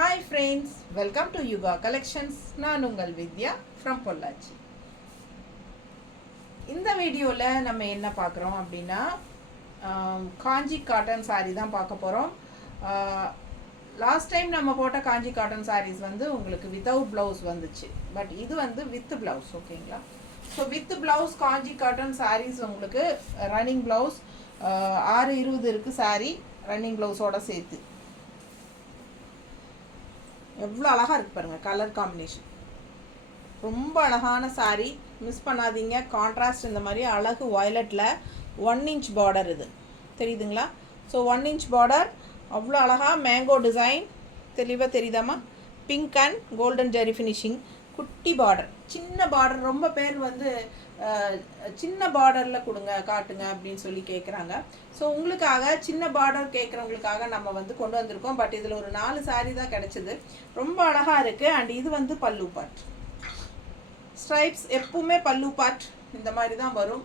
Hi friends, welcome to Yuga Collections. நான் உங்கள் வித்யா from Pollachi. இந்த வீடியோவில் நம்ம என்ன பார்க்குறோம் அப்படின்னா காஞ்சி காட்டன் சாரீ தான் பார்க்க போகிறோம். லாஸ்ட் டைம் நம்ம போட்ட காஞ்சி காட்டன் சாரீஸ் வந்து உங்களுக்கு வித்தவுட் ப்ளவுஸ் வந்துச்சு. பட் இது வந்து வித் ப்ளவுஸ், ஓகேங்களா? So with blouse Kanchi cotton saris உங்களுக்கு ரன்னிங் ப்ளவுஸ் 6:20 இருக்குது சாரீ ரன்னிங் ப்ளவுஸோட சேர்த்து. எவ்வளோ அழகாக இருக்குது பாருங்கள், கலர் காம்பினேஷன் ரொம்ப அழகான சாரீ, மிஸ் பண்ணாதீங்க. கான்ட்ராஸ்ட் இந்த மாதிரி அழகு வயலட்டில் 1 inch பார்டர், இது தெரியுதுங்களா? ஸோ 1 inch பார்டர் அவ்வளோ அழகாக மேங்கோ டிசைன் தெளிவாக தெரியுதாம்மா? Pink and golden zari finishing, குட்டி பார்டர், சின்ன பார்டர். ரொம்ப பேர் வந்து சின்ன பார்டரில் கொடுங்க காட்டுங்க அப்படின்னு சொல்லி கேட்குறாங்க. ஸோ உங்களுக்காக சின்ன பார்டர் கேட்குறவங்களுக்காக நம்ம வந்து கொண்டு வந்திருக்கோம். பட் இதில் ஒரு 4 சாரீ தான் கிடச்சிது. ரொம்ப அழகாக இருக்குது. அண்ட் இது வந்து பல்லு பார்ட், ஸ்ட்ரைப்ஸ் எப்பவுமே பல்லு பார்ட் இந்த மாதிரி தான் வரும்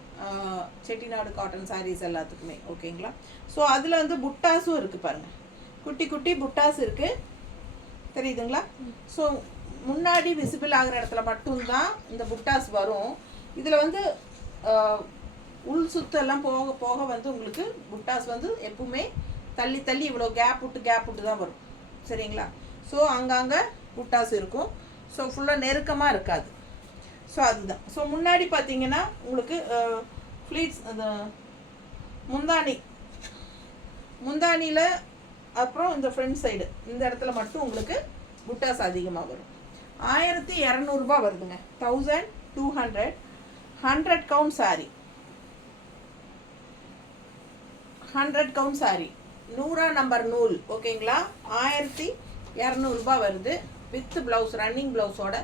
செட்டிநாடு காட்டன் சாரீஸ் எல்லாத்துக்குமே, ஓகேங்களா? ஸோ அதில் வந்து புட்டாஸும் இருக்குது பாருங்கள், குட்டி குட்டி புட்டாஸ் இருக்குது, தெரியுதுங்களா? ஸோ முன்னாடி விசிபிள் ஆகிற இடத்துல மட்டும்தான் இந்த புட்டாஸ் வரும். இதில் வந்து உள் சுத்தெல்லாம் போக போக வந்து உங்களுக்கு புட்டாஸ் வந்து எப்பவுமே தள்ளி தள்ளி இவ்வளோ கேப் விட்டு தான் வரும், சரிங்களா? ஸோ அங்கங்கே புட்டாஸ் இருக்கும். ஸோ ஃபுல்லாக நெருக்கமாக இருக்காது. ஸோ அதுதான். ஸோ முன்னாடி பார்த்தீங்கன்னா உங்களுக்கு ஃப்ளீட்ஸ், அந்த முந்தானியில் அப்புறம் இந்த ஃப்ரண்ட் சைடு இந்த இடத்துல மட்டும் உங்களுக்கு புட்டாஸ் அதிகமாக வரும். 1200 ரூபா வருதுங்க. 1200, 100 count sorry, 100 count sorry, 100 number நூல், ஓகேங்களா? 1200 ரூபா வருது வித் ப்ளவுஸ், ரன்னிங் ப்ளவுஸோட.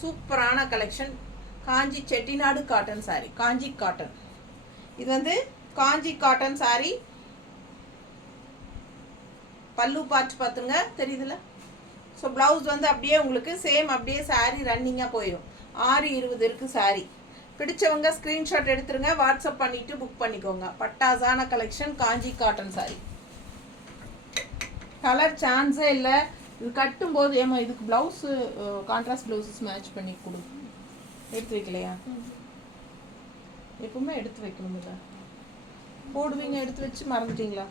சூப்பரான கலெக்ஷன். காஞ்சி செட்டிநாடு காட்டன் சாரி, காஞ்சி காட்டன். இது வந்து காஞ்சி காட்டன் சாரி. பல்லு பார்த்து பார்த்துங்க, தெரியுதுல்ல? ஸோ ப்ளவுஸ் வந்து அப்படியே உங்களுக்கு சேம் அப்படியே சாரீ ரன்னிங்காக போயிடும். 6:20 இருக்குது சாரீ. பிடிச்சவங்க ஸ்க்ரீன்ஷாட் எடுத்துருங்க, வாட்ஸ்அப் பண்ணிவிட்டு புக் பண்ணிக்கோங்க. பட்டாசான கலெக்ஷன் காஞ்சி காட்டன் சாரீ. கலர் சான்ஸே இல்லை. இது கட்டும்போது ஏமா இதுக்கு ப்ளவுஸு கான்ட்ராஸ்ட் ப்ளவுஸஸ் மேட்ச் பண்ணி கொடு. எடுத்து வைக்கலையா? எப்பவுமே எடுத்து வைக்கணும். இல்லை போடுவீங்க, எடுத்து வச்சு மறந்துட்டீங்களா?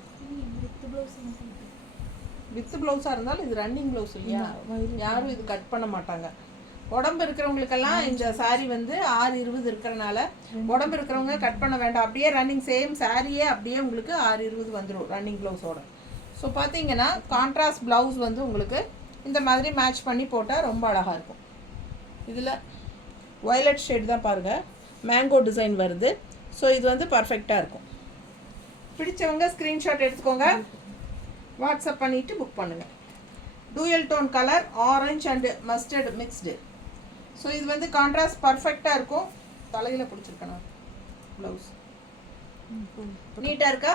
வித் ப்ளவுஸாக இருந்தாலும் இது ரன்னிங் ப்ளவுஸ் இல்லையா, யாரும் இது கட் பண்ண மாட்டாங்க. உடம்பு இருக்கிறவங்களுக்கெல்லாம் இந்த சாரீ வந்து 6:20 இருக்கிறனால உடம்பு இருக்கிறவங்க கட் பண்ண வேண்டாம். அப்படியே ரன்னிங் சேம் சாரியே அப்படியே உங்களுக்கு 6:20 வந்துடும் ரன்னிங் ப்ளவுஸோட. ஸோ பார்த்தீங்கன்னா கான்ட்ராஸ்ட் ப்ளவுஸ் வந்து உங்களுக்கு இந்த மாதிரி மேட்ச் பண்ணி போட்டால் ரொம்ப அழகாக இருக்கும். இதில் வயலட் ஷேட் தான் பாருங்கள், மேங்கோ டிசைன் வருது. ஸோ இது வந்து பர்ஃபெக்டாக இருக்கும். பிடிச்சவங்க ஸ்க்ரீன்ஷாட் எடுத்துக்கோங்க, வாட்ஸ்அப் பண்ணிவிட்டு புக் பண்ணுங்கள். Dual tone colour, orange and mustard mixed. So இது வந்து கான்ட்ராஸ்ட் பர்ஃபெக்டாக இருக்கும். தலையில் பிடிச்சிருக்கணும். ப்ளவுஸ் நீட்டாக இருக்கா?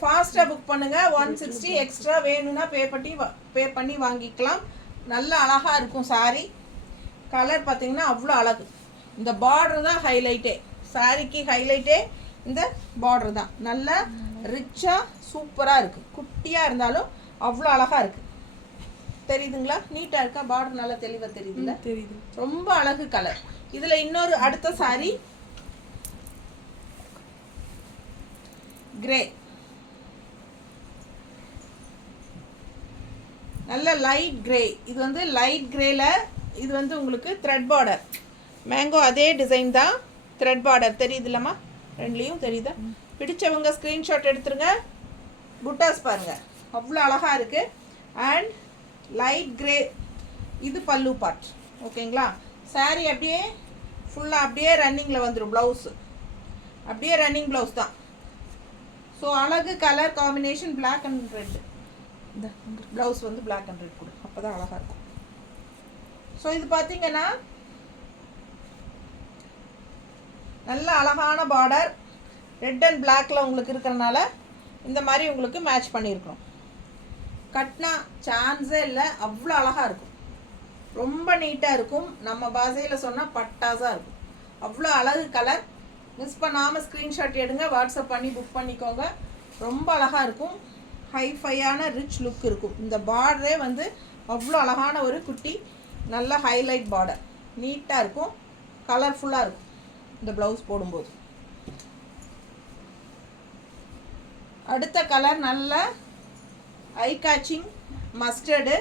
ஃபாஸ்ட்டாக புக் பண்ணுங்கள். 160 எக்ஸ்ட்ரா வேணும்னா பே பண்ணி வாங்கிக்கலாம். நல்ல அழகாக இருக்கும் சாரீ. கலர் பார்த்தீங்கன்னா அவ்வளோ அழகு. இந்த பார்டர் தான் ஹைலைட்டே, சாரீக்கு ஹைலைட்டே இந்த பார்டர் தான். நல்ல ரிச்சாக சூப்பராக இருக்குது. குட்டியாக இருந்தாலும் அவ்வளோ அழகாக இருக்குது, தெரியுதுங்களா? நீட்டாக இருக்கா? பார்டர் நல்லா தெளிவாக தெரியுதுல்ல? தெரியுது. ரொம்ப அழகு கலர். இதில் இன்னொரு அடுத்த சாரீ கிரே, நல்ல லைட் கிரே. இது வந்து லைட் கிரேல இது வந்து உங்களுக்கு த்ரெட் பார்டர், மேங்கோ அதே டிசைன் தான், த்ரெட் பார்டர் தெரியுதுல்லம்மா? ரெண்டுலேயும் தெரியுதா? பிடிச்சவங்க ஸ்க்ரீன்ஷாட் எடுத்துருங்க. புட்டாஸ் பாருங்கள் அவ்வளோ அழகாக இருக்குது. அண்ட் லைட் கிரே, இது பல்லு பார்ட், ஓகேங்களா? சாரீ அப்படியே ஃபுல்லாக அப்படியே ரன்னிங்கில் வந்துடும். ப்ளவுஸு அப்படியே ரன்னிங் ப்ளவுஸ் தான். ஸோ அழகு colour combination, black and red. இந்த ப்ளவுஸ் வந்து பிளாக் அண்ட் ரெட் கொடு, அப்போ தான் அழகாக இருக்கும். ஸோ இது பார்த்தீங்கன்னா நல்ல அழகான பார்டர், ரெட் அண்ட் பிளாக்ல உங்களுக்கு இருக்கிறனால இந்த மாதிரி உங்களுக்கு மேட்ச் பண்ணியிருக்கணும். கட்னா சான்ஸே இல்லை, அவ்வளோ அழகாக இருக்கும். ரொம்ப நீட்டாக இருக்கும். நம்ம பாஷையில் சொன்னால் பட்டாஸாக இருக்கும். அவ்வளோ அழகு கலர். மிஸ் பண்ணாமல் ஸ்க்ரீன்ஷாட் எடுங்க, வாட்ஸ்அப் பண்ணி புக் பண்ணிக்கோங்க. ரொம்ப அழகாக இருக்கும். ஹைஃபையான ரிச் லுக் இருக்கும். இந்த பார்டரே வந்து அவ்வளோ அழகான ஒரு குட்டி நல்ல ஹைலைட் பார்டர், நீட்டாக இருக்கும், கலர்ஃபுல்லாக இருக்கும் இந்த ப்ளவுஸ் போடும்போது. அடுத்த கலர் நல்ல eye catching mustard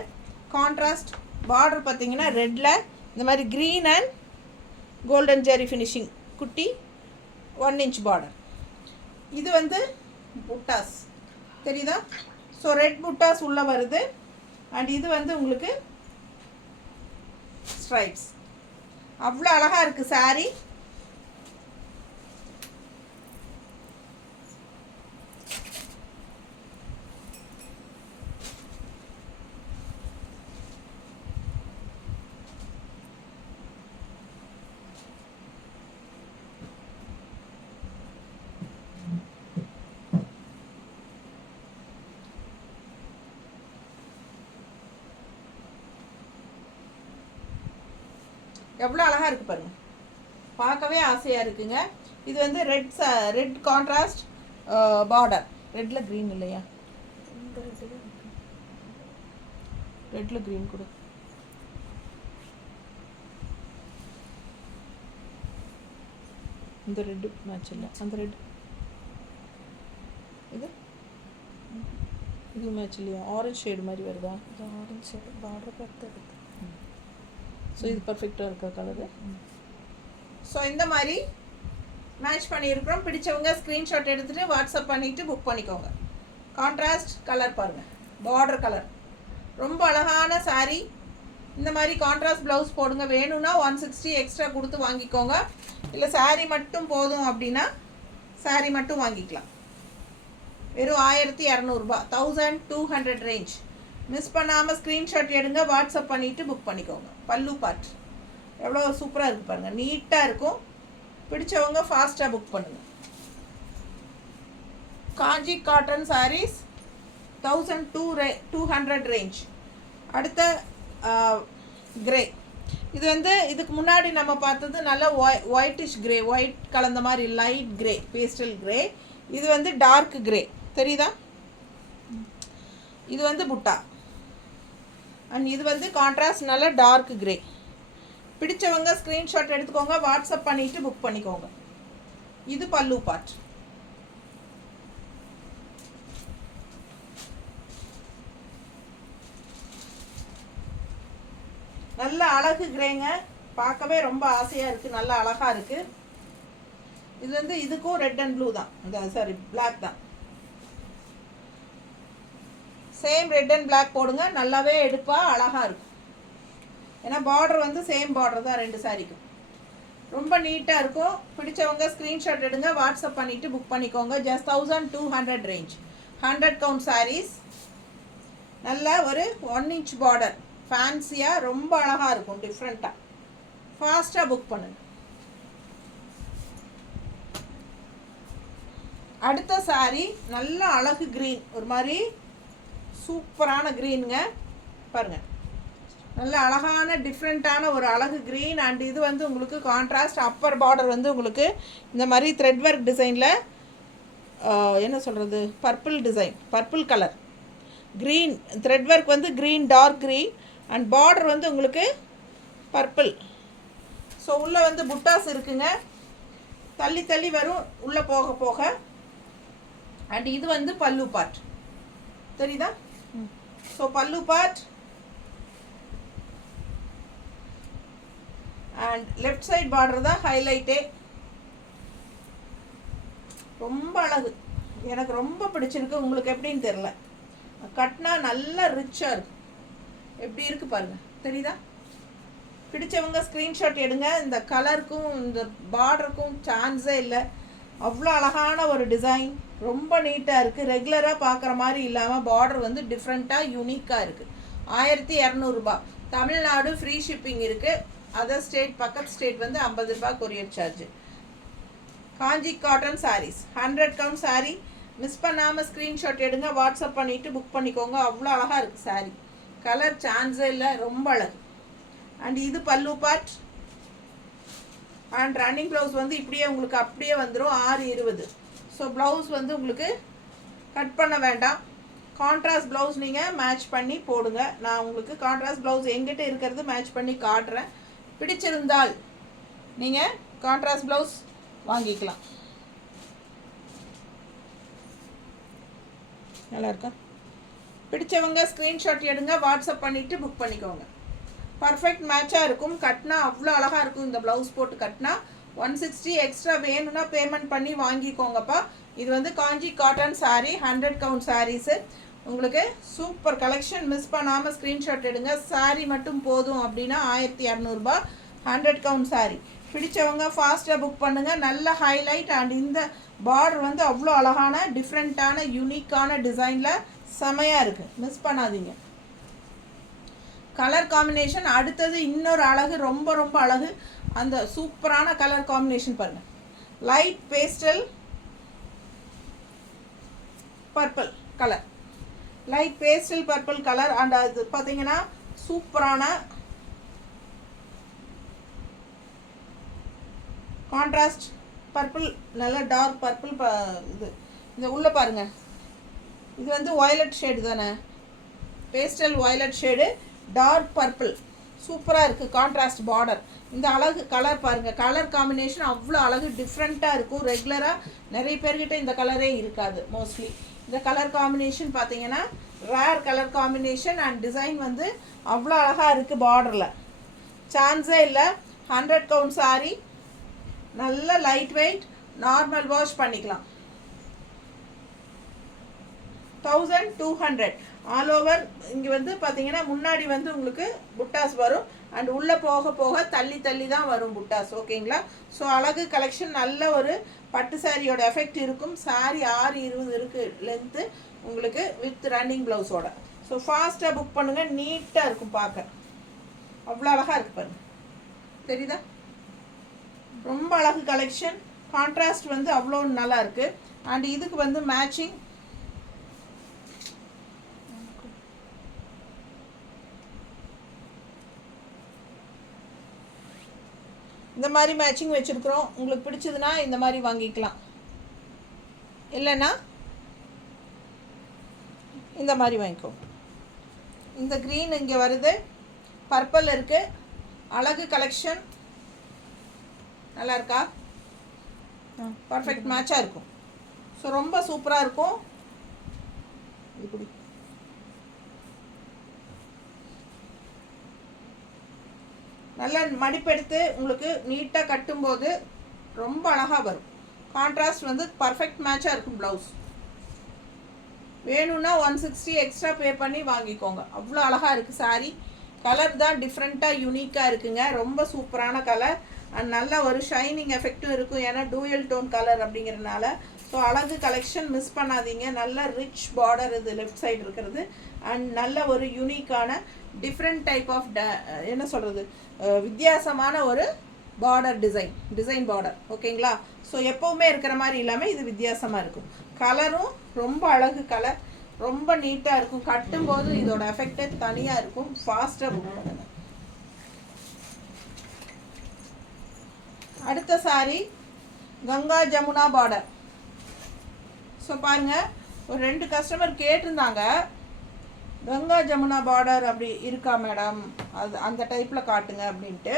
contrast border பார்த்தீங்கன்னா ரெட்டில் இந்த மாதிரி green and golden zari finishing குட்டி 1 inch பார்டர். இது வந்து புட்டாஸ் தெரியுதா? ஸோ ரெட் புட்டாஸ் உள்ளே வருது. அண்ட் இது வந்து உங்களுக்கு ஸ்ட்ரைப்ஸ். அவ்வளோ அழகாக இருக்குது சாரீ. எவ்வளோ அழகாக இருக்குது பாருங்கள், பார்க்கவே ஆசையாக இருக்குங்க. இது வந்து ரெட் கான்ட்ராஸ்ட் பார்டர். ரெட்டில் க்ரீன் இல்லையா? ரெட்டில் க்ரீன் கொடு. இந்த ரெட்டு மேட்ச் இல்லை, அந்த ரெட் இது மேட்ச் இல்லையா? ஆரஞ்சு ஷேடு மாதிரி வருதா? இது ஆரஞ்சு ஷேடு பார்டர் பார்த்து இருக்குது. ஸோ இது பர்ஃபெக்டாக இருக்கா கலரு? ஸோ இந்த மாதிரி மேட்ச் பண்ணியிருக்கிறோம். பிடிச்சவங்க ஸ்க்ரீன்ஷாட் எடுத்துகிட்டு வாட்ஸ்அப் பண்ணிவிட்டு புக் பண்ணிக்கோங்க. கான்ட்ராஸ்ட் கலர் பாருங்கள், பார்டர் கலர், ரொம்ப அழகான சாரீ. இந்த மாதிரி கான்ட்ராஸ்ட் ப்ளவுஸ் போடுங்க. வேணும்னா 160 எக்ஸ்ட்ரா கொடுத்து வாங்கிக்கோங்க. இல்லை சாரீ மட்டும் போதும் அப்படின்னா சாரீ மட்டும் வாங்கிக்கலாம். வெறும் 1200 1200 ரேஞ்ச். மிஸ் பண்ணாமல் ஸ்க்ரீன்ஷாட் எடுங்க, வாட்ஸ்அப் பண்ணிவிட்டு புக் பண்ணிக்கோங்க. பல்லு பார்ட் எவ்வளோ சூப்பராக இருக்குது பாருங்கள், நீட்டாக இருக்கும். பிடிச்சவங்க ஃபாஸ்ட்டாக புக் பண்ணுங்கள். காஞ்சி காட்டன் சாரீஸ் 1200 ரேஞ்ச். அடுத்த கிரே. இது வந்து இதுக்கு முன்னாடி நம்ம பார்த்தது நல்ல ஒயிட்டிஷ் கிரே, ஒயிட் கலந்த மாதிரி லைட் கிரே, பேஸ்டல் கிரே. இது வந்து டார்க் கிரே தெரியுதா? இது வந்து புட்டா. அண்ட் இது வந்து கான்ட்ராஸ்ட் நல்ல டார்க் கிரே. பிடிச்சவங்க ஸ்க்ரீன்ஷாட் எடுத்துக்கோங்க, வாட்ஸ்அப் பண்ணிவிட்டு புக் பண்ணிக்கோங்க. இது பல்லு பார்ட். நல்ல அழகு கிரேங்க, பார்க்கவே ரொம்ப ஆசையாக இருக்குது, நல்ல அழகாக இருக்குது. இது வந்து இதுக்கும் ரெட் அண்ட் ப்ளூ தான், சாரி பிளாக் தான். சேம் ரெட் அண்ட் பிளாக் போடுங்க, நல்லாவே எடுப்பா, அழகாக இருக்கும். ஏன்னா பார்டர் வந்து சேம் பார்டர் தான் ரெண்டு சாரிக்கும். ரொம்ப நீட்டாக இருக்கும். பிடிச்சவங்க ஸ்க்ரீன்ஷாட் எடுங்க, வாட்ஸ்அப் பண்ணிவிட்டு புக் பண்ணிக்கோங்க. Just 1200 range. 100 கவுண்ட் சாரீஸ். நல்ல ஒரு 1 inch பார்டர், ஃபேன்சியாக ரொம்ப அழகாக இருக்கும், டிஃப்ரெண்ட்டாக. ஃபாஸ்ட்டாக புக் பண்ணுங்க. அடுத்த சாரீ நல்ல அழகு க்ரீன், ஒரு மாதிரி சூப்பரான க்ரீனுங்க பாருங்கள். நல்ல அழகான டிஃப்ரெண்ட்டான ஒரு அழகு க்ரீன். அண்ட் இது வந்து உங்களுக்கு கான்ட்ராஸ்ட் அப்பர் பார்டர் வந்து உங்களுக்கு இந்த மாதிரி த்ரெட் ஒர்க் டிசைனில் என்ன சொல்கிறது, purple design, purple colour green thread work வந்து green, dark green. And border வந்து உங்களுக்கு பர்பிள். ஸோ உள்ளே வந்து புட்டாஸ் இருக்குங்க, தள்ளி தள்ளி வரும் உள்ளே போக போக. அண்ட் இது வந்து பல்லு பார்ட் தெரியுதா? ஸோ பல்லு part. And left side border தான் ஹைலைட்டே. ரொம்ப அழகு, எனக்கு ரொம்ப பிடிச்சிருக்கு. உங்களுக்கு எப்படின்னு தெரில, கட்னா நல்லா ரிச்சாக இருக்கும். எப்படி இருக்குது பாருங்கள், தெரியுதா? பிடிச்சவங்க ஸ்க்ரீன்ஷாட் எடுங்க. இந்த கலருக்கும் இந்த பார்டருக்கும் சான்ஸே இல்லை. அவ்வளோ அழகான ஒரு டிசைன், ரொம்ப நீட்டாக இருக்குது. ரெகுலராக பார்க்குற மாதிரி இல்லாமல் பார்டர் வந்து டிஃப்ரெண்ட்டாக யூனிக்காக இருக்குது. 1200 தமிழ்நாடு ஃப்ரீ ஷிப்பிங் இருக்குது. அதர் ஸ்டேட், பக்கத்து ஸ்டேட் வந்து 50 ரூபாய் courier charge. Kanchi cotton saris 100 count sari. Miss பண்ணாமல் ஸ்க்ரீன்ஷாட் எடுங்க, வாட்ஸ்அப் பண்ணிவிட்டு புக் பண்ணிக்கோங்க. அவ்வளோ அழகாக இருக்குது சாரீ, கலர் சான்ஸே இல்லை, ரொம்ப அழகு. அண்ட் இது பல்லு பார்ட். அண்ட் ரன்னிங் ப்ளவுஸ் வந்து இப்படியே உங்களுக்கு அப்படியே வந்துடும் 620. ஸோ ப்ளவுஸ் வந்து உங்களுக்கு கட் பண்ண வேண்டாம், கான்ட்ராஸ்ட் ப்ளவுஸ் நீங்கள் மேட்ச் பண்ணி போடுங்க. நான் உங்களுக்கு கான்ட்ராஸ்ட் ப்ளவுஸ் எங்கிட்ட இருக்கிறது மேட்ச் பண்ணி காட்டுறேன். பிடிச்சிருந்தால் நீங்கள் கான்ட்ராஸ்ட் ப்ளவுஸ் வாங்கிக்கலாம். நல்லா இருக்கா? பிடிச்சவங்க ஸ்க்ரீன்ஷாட் எடுங்க, வாட்ஸ்அப் பண்ணிவிட்டு புக் பண்ணிக்கோங்க. பர்ஃபெக்ட் மேட்சாக இருக்கும். கட்டினா அவ்வளோ அழகாக இருக்கும். இந்த ப்ளவுஸ் போட்டு கட்டினா 160 எக்ஸ்ட்ரா வேணும்னா பேமெண்ட் பண்ணி வாங்கிக்கோங்கப்பா. இது வந்து காஞ்சி காட்டன் சாரீ, 100 கவுண்ட் சாரீஸு. உங்களுக்கு சூப்பர் கலெக்ஷன். மிஸ் பண்ணாமல் ஸ்க்ரீன்ஷாட் எடுங்க. சாரீ மட்டும் போதும் அப்படின்னா 1200 100 கவுண்ட் சாரீ. பிடிச்சவங்க ஃபாஸ்ட்டாக புக் பண்ணுங்கள். நல்ல ஹைலைட் அண்ட் இந்த பார்டர் வந்து அவ்வளோ அழகான டிஃப்ரெண்ட்டான யூனிக்கான டிசைனில் செமையாக இருக்குது. மிஸ் பண்ணாதீங்க. கலர் காம்பினேஷன் அடுத்தது இன்னொரு அழகு, ரொம்ப ரொம்ப அழகு. அந்த சூப்பரான கலர் காம்பினேஷன் பாருங்கள். Light pastel purple colour, light pastel purple colour. And அது பார்த்தீங்கன்னா சூப்பரான கான்ட்ராஸ்ட் பர்பிள், நல்ல டார்க் பர்பிள். இது இந்த உள்ளே பாருங்கள், இது வந்து வயலட் ஷேடு தானே, pastel violet shade, dark purple. சூப்பராக இருக்குது. Contrast border. இந்த அழகு கலர் பாருங்கள். கலர் காம்பினேஷன் அவ்வளோ அழகு, டிஃப்ரெண்ட்டாக இருக்கும். ரெகுலராக நிறைய பேர்கிட்ட இந்த கலரே இருக்காது மோஸ்ட்லி. இந்த கலர் காம்பினேஷன் பார்த்தீங்கன்னா rare colour combination and design வந்து அவ்வளோ அழகாக இருக்குது. பார்டரில் சான்ஸே இல்லை. 100 கவுண்ட் சாரீ, நல்ல லைட் வெயிட், நார்மல் வாஷ் பண்ணிக்கலாம். 1200 ஆல் ஓவர். இங்கே வந்து பார்த்தீங்கன்னா முன்னாடி வந்து உங்களுக்கு புட்டாஸ் வரும் அண்ட் உள்ளே போக போக தள்ளி தள்ளி தான் வரும் புட்டாஸ். ஓகேங்களா? ஸோ அழகு கலெக்ஷன். நல்ல ஒரு பட்டு சாரியோட எஃபெக்ட் இருக்கும். சாரி 620 இருக்குது லென்த்து உங்களுக்கு, வித் ரன்னிங் ப்ளவுஸோட. ஸோ ஃபாஸ்ட்டாக புக் பண்ணுங்கள். நீட்டாக இருக்கும் பார்க்க. அவ்வளோ அழகாக இருக்கு பாருங்க. தெரியுதா? ரொம்ப அழகு கலெக்ஷன். கான்ட்ராஸ்ட் வந்து அவ்வளோ நல்லா இருக்குது. அண்ட் இதுக்கு வந்து மேட்சிங் இந்த மாதிரி மேட்சிங் வச்சுருக்குறோம். உங்களுக்கு பிடிச்சதுன்னா இந்த மாதிரி வாங்கிக்கலாம், இல்லைன்னா இந்த மாதிரி வாங்கிக்கோ. இந்த க்ரீன் இங்கே வருது, பர்பிள் இருக்குது. அழகு கலெக்ஷன். நல்லா இருக்கா? பர்ஃபெக்ட் மேட்சாக இருக்கும். ஸோ ரொம்ப சூப்பராக இருக்கும். இப்படி நல்லா மடிப்பெடுத்து உங்களுக்கு நீட்டாக கட்டும்போது ரொம்ப அழகாக வரும். கான்ட்ராஸ்ட் வந்து பர்ஃபெக்ட் மேட்சாக இருக்கும். ப்ளவுஸ் வேணும்னா 160 எக்ஸ்ட்ரா பே பண்ணி வாங்கிக்கோங்க. அவ்வளோ அழகாக இருக்குது சாரீ. கலர் தான் டிஃப்ரெண்ட்டாக யூனிக்காக இருக்குங்க. ரொம்ப சூப்பரான கலர் அண்ட் நல்ல ஒரு ஷைனிங் எஃபெக்டும் இருக்கும். ஏன்னா டூயல் டோன் கலர் அப்படிங்கிறதுனால. ஸோ அழகு கலெக்ஷன். மிஸ் பண்ணாதீங்க. நல்ல ரிச் பார்டர் இது லெஃப்ட் சைடு இருக்கிறது. அண்ட் நல்ல ஒரு யூனிக்கான டிஃப்ரெண்ட் டைப் ஆஃப் என்ன சொல்கிறது, வித்தியாசமான ஒரு பார்டர் டிசைன் பார்டர். ஓகேங்களா? ஸோ எப்போவுமே இருக்கிற மாதிரி இல்லாமல் இது வித்தியாசமாக இருக்கும். கலரும் ரொம்ப அழகு கலர், ரொம்ப நீட்டாக இருக்கும். கட்டும்போது இதோட எஃபெக்டே தனியாக இருக்கும். ஃபாஸ்ட்டாக புக் பண்ணுங்க. அடுத்த sorry Ganga Jamuna border. So பாருங்கள், ஒரு 2 கஸ்டமர் கேட்டிருந்தாங்க, கங்கா ஜமுனா பார்டர் அப்படி இருக்கா மேடம், அது அந்த டைப்பில் காட்டுங்க அப்படின்ட்டு.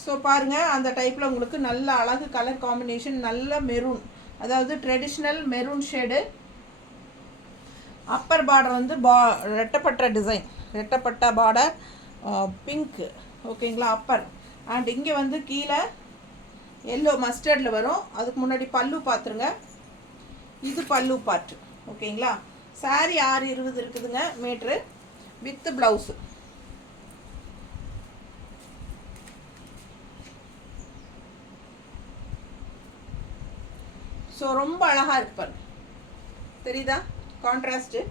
ஸோ பாருங்கள், அந்த டைப்பில் உங்களுக்கு நல்ல அழகு கலர் காம்பினேஷன், நல்ல மெரூன், அதாவது traditional maroon shade. Appar border வந்து ரெட்டப்பட்ட டிசைன், ரெட்டப்பட்ட பார்டர், பிங்க்கு. ஓகேங்களா? அப்பர். அண்ட் இங்கே வந்து கீழே எல்லோ மஸ்டர்டில் வரும். அதுக்கு முன்னாடி பல்லு பார்த்துருங்க. இது பல்லு பார்ட்டு. ஓகேங்களா? சாரி 620 இருக்குதுங்க மீட்ரு, வித் ப்ளவுஸு. ஸோ ரொம்ப அழகாக இருக்கு பாருங்க. தெரியுதா? கான்ட்ராஸ்ட்டு.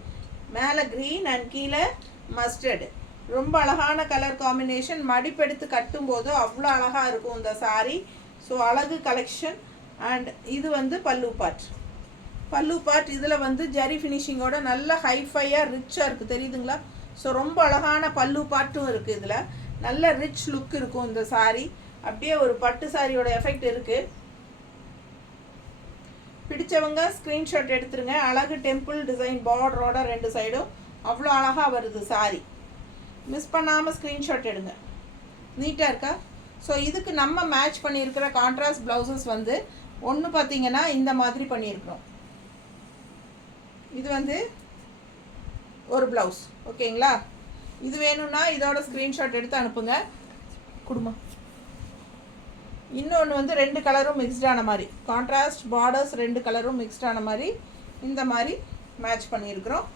மேலே க்ரீன் அண்ட் கீழே மஸ்டர்டு. ரொம்ப அழகான கலர் காம்பினேஷன். மடிப்பெடுத்து கட்டும்போது அவ்வளோ அழகாக இருக்கும் இந்த சாரீ. ஸோ அழகு கலெக்ஷன். அண்ட் இது வந்து பல்லு பார்ட். இதில் வந்து ஜரி ஃபினிஷிங்கோட நல்ல ஹைஃபையாக ரிச்சாக இருக்குது. தெரியுதுங்களா? ஸோ ரொம்ப அழகான பல்லு பார்ட்டும் இருக்குது. இதில் நல்ல ரிச் லுக் இருக்கும் இந்த சாரீ. அப்படியே ஒரு பட்டு சாரியோட எஃபெக்ட் இருக்குது. பிடிச்சவங்க ஸ்க்ரீன்ஷாட் எடுத்துருங்க. அழகு டெம்பிள் டிசைன் பார்டரோட 2 சைடும் அவ்வளோ அழகாக வருது சாரி. மிஸ் பண்ணாமல் ஸ்க்ரீன்ஷாட் எடுங்க. நீட்டாக இருக்கா? ஸோ இதுக்கு நம்ம மேட்ச் பண்ணியிருக்கிற கான்ட்ராஸ்ட் ப்ளவுசஸ் வந்து ஒன்று பார்த்தீங்கன்னா இந்த மாதிரி பண்ணியிருக்கிறோம். இது வந்து ஒரு ப்ளவுஸ். ஓகேங்களா? இது வேணும்னா இதோட ஸ்க்ரீன்ஷாட் எடுத்து அனுப்புங்க. கொடுமா. இன்னொன்று வந்து 2 கலரும் மிக்ஸ்டான மாதிரி, கான்ட்ராஸ்ட் பார்டர்ஸ் 2 கலரும் மிக்ஸ்டான மாதிரி இந்த மாதிரி மேட்ச் பண்ணியிருக்கிறோம்.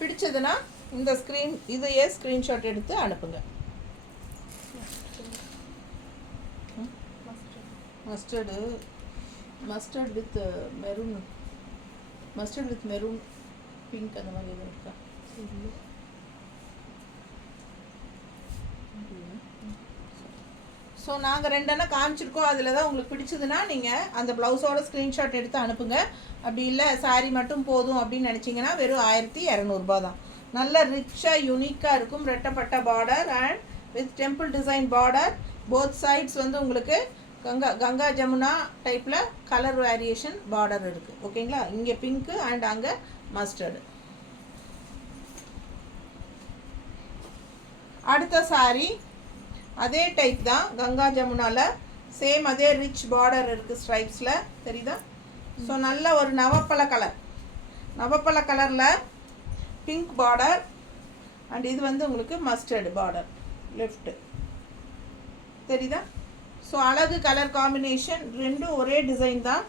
பிடிச்சதுன்னா இந்த இதையே ஸ்க்ரீன்ஷாட் எடுத்து அனுப்புங்க. மஸ்டர்ட் வித் மெரூன் பிங்க் அந்த மாதிரி எதுவும் இருக்கா? ஸோ நாங்கள் 2 காமிச்சிருக்கோம். அதில் தான் உங்களுக்கு பிடிச்சதுன்னா நீங்கள் அந்த ப்ளவுஸோட ஸ்க்ரீன்ஷாட் எடுத்து அனுப்புங்க. அப்படி இல்லை சாரீ மட்டும் போதும் அப்படின்னு நினச்சிங்கன்னா வெறும் 1200 தான். நல்ல ரிச்சாக யூனிக்காக இருக்கும். ரெட்டப்பட்ட border and with temple design border. Both sides வந்து உங்களுக்கு கங்கா ஜமுனா டைப்பில் கலர் வேரியேஷன் பார்டர் இருக்குது. ஓகேங்களா? இங்கே பிங்க்கு அண்ட் அங்கே மஸ்டர்டு. அடுத்த சாரீ அதே டைப் தான், கங்கா ஜமுனாவில் சேம் அதே ரிச் பார்டர் இருக்குது ஸ்ட்ரைப்ஸில். தெரியுதா? ஸோ நல்ல ஒரு நவப்பழ கலரில் பிங்க் பார்டர் அண்ட் இது வந்து உங்களுக்கு மஸ்டர்டு பார்டர் லெஃப்ட்டு. தெரியுதா? ஸோ அழகு கலர் காம்பினேஷன். 2 ஒரே டிசைன் தான்.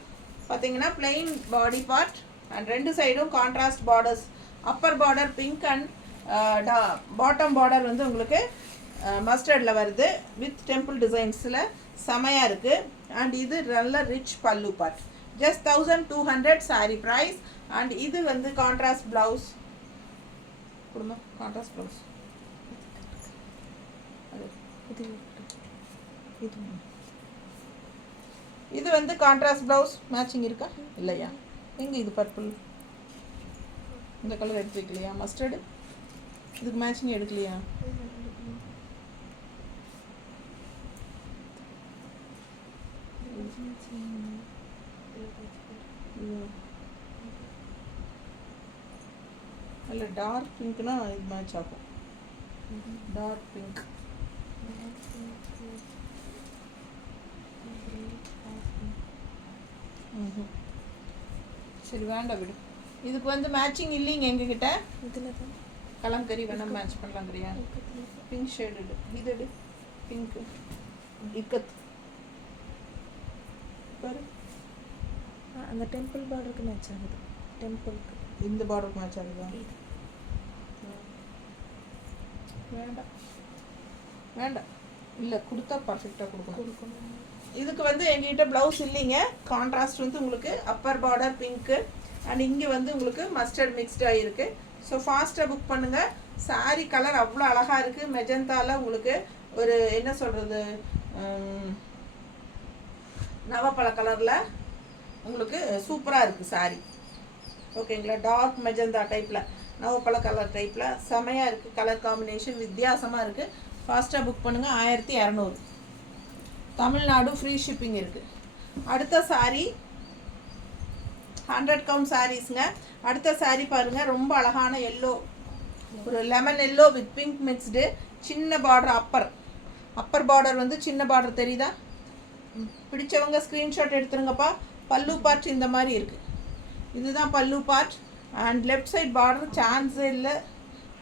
பார்த்தீங்கன்னா பிளெயின் பாடி பார்ட் அண்ட் 2 சைடும் contrast borders. Appar border pink and bottom border வந்து உங்களுக்கு மஸ்டர்டில் வருது வித் டெம்பிள் டிசைன்ஸில் செமையாக இருக்குது. அண்ட் இது நல்ல ரிச் பல்லு part. Just 1200 sari price. And இது வந்து கான்ட்ராஸ்ட் ப்ளவுஸ். கொடுமா. கான்ட்ராஸ்ட் ப்ளவுஸ் இது வந்து கான்ட்ராஸ்ட் ப்ளவுஸ். மேட்சிங் இருக்கா இல்லையா? எங்கே இது பர்பிள் இந்த கலர் எடுத்து வைக்கலையா? மஸ்டர்டு இதுக்கு மேட்சிங் எடுக்கலையா? இல்லை டார்க் பிங்க்னா இது மேட்ச் ஆகும். டார்க் பிங்க் சரி வேண்டாம் விடு. இதுக்கு வந்து மேட்சிங் இல்லைங்க எங்ககிட்ட. இதில் தான் கலம்கரி வேணால் மேட்ச் பண்ணலாங்கிறியா? பிங்க் ஷேடு இது எடு. பிங்க்கு இக்கத் பாரு. அந்த டெம்பிள் பார்டருக்கு மேட்ச் ஆகுது. டெம்பிளுக்கு இந்த பார்டருக்கு மேட்ச் ஆகுதா? வேண்டாம் வேண்டாம். இல்லை கொடுத்தா பர்ஃபெக்டாக கொடுக்கணும். இதுக்கு வந்து எங்ககிட்ட ப்ளவுஸ் இல்லைங்க. கான்ட்ராஸ்ட் வந்து உங்களுக்கு அப்பர் பார்டர் பிங்க்கு அண்ட் இங்கே வந்து உங்களுக்கு மஸ்டர்ட் மிக்ஸ்ட் ஆகிருக்கு. ஸோ ஃபாஸ்ட்டாக புக் பண்ணுங்கள். சாரீ கலர் அவ்வளோ அழகாக இருக்குது. மெஜந்தாவில் உங்களுக்கு ஒரு என்ன சொல்கிறது நவப்பழ கலரில் உங்களுக்கு சூப்பராக இருக்குது சாரீ. ஓகேங்களா? டார்க் மெஜந்தா டைப்பில் நவப்பழ கலர் டைப்பில் செமையாக இருக்குது. கலர் காம்பினேஷன் வித்தியாசமாக இருக்குது. ஃபாஸ்ட்டாக புக் பண்ணுங்கள். 1200. தமிழ்நாடு ஃப்ரீ ஷிப்பிங் இருக்குது. அடுத்த சாரீ 100 கவுண்ட் சாரீஸுங்க. அடுத்த சாரீ பாருங்கள். ரொம்ப அழகான எல்லோ, ஒரு lemon yellow with pink mixed. சின்ன பார்டர் அப்பர் பார்டர் வந்து சின்ன பார்டர் தெரியுதா? பிடிச்சவங்க ஸ்க்ரீன்ஷாட் எடுத்துருங்கப்பா. பல்லு பார்ட் இந்த மாதிரி இருக்குது. இதுதான் பல்லு part. And left side border சான்ஸே இல்லை.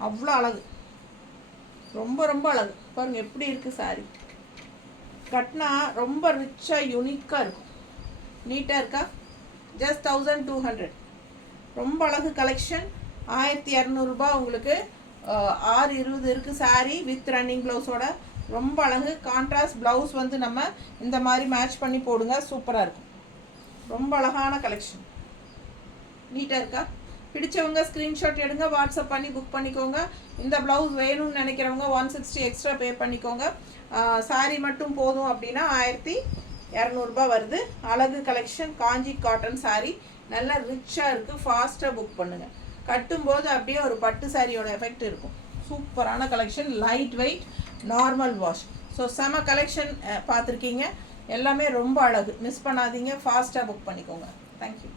அவ்வளோ அழகு. ரொம்ப ரொம்ப அழகு. பாருங்கள் எப்படி இருக்குது சாரீ. கட்னா ரொம்ப ரிச்சாக யூனிக்காக இருக்கும். நீட்டாக இருக்கா? ஜஸ்ட் 1200. ரொம்ப அழகு கலெக்ஷன். 1200 உங்களுக்கு 620 இருக்குது சாரீ வித் ரன்னிங் ப்ளவுஸோட. ரொம்ப அழகு. கான்ட்ராஸ்ட் ப்ளவுஸ் வந்து நம்ம இந்த மாதிரி மேட்ச் பண்ணி போடுங்க. சூப்பராக இருக்கும். ரொம்ப அழகான கலெக்ஷன். நீட்டாக இருக்கா? பிடிச்சவங்க ஸ்க்ரீன்ஷாட் எடுங்க. வாட்ஸ்அப் பண்ணி புக் பண்ணிக்கோங்க. இந்த ப்ளவுஸ் வேணும்னு நினைக்கிறவங்க 160 எக்ஸ்ட்ரா பே பண்ணிக்கோங்க. சாரீ மட்டும் போதும் அப்படின்னா 1200 வருது. அழகு கலெக்ஷன். காஞ்சி காட்டன் சாரீ நல்லா ரிச்சாக இருக்குது. ஃபாஸ்ட்டாக புக் பண்ணுங்கள். கட்டும்போது அப்படியே ஒரு பட்டு சாரியோட எஃபெக்ட் இருக்கும். சூப்பரான collection. Light weight, normal wash. So செம கலெக்ஷன் பார்த்துருக்கீங்க. எல்லாமே ரொம்ப அழகு. மிஸ் பண்ணாதீங்க. ஃபாஸ்ட்டாக புக் பண்ணிக்கோங்க. தேங்க்யூ.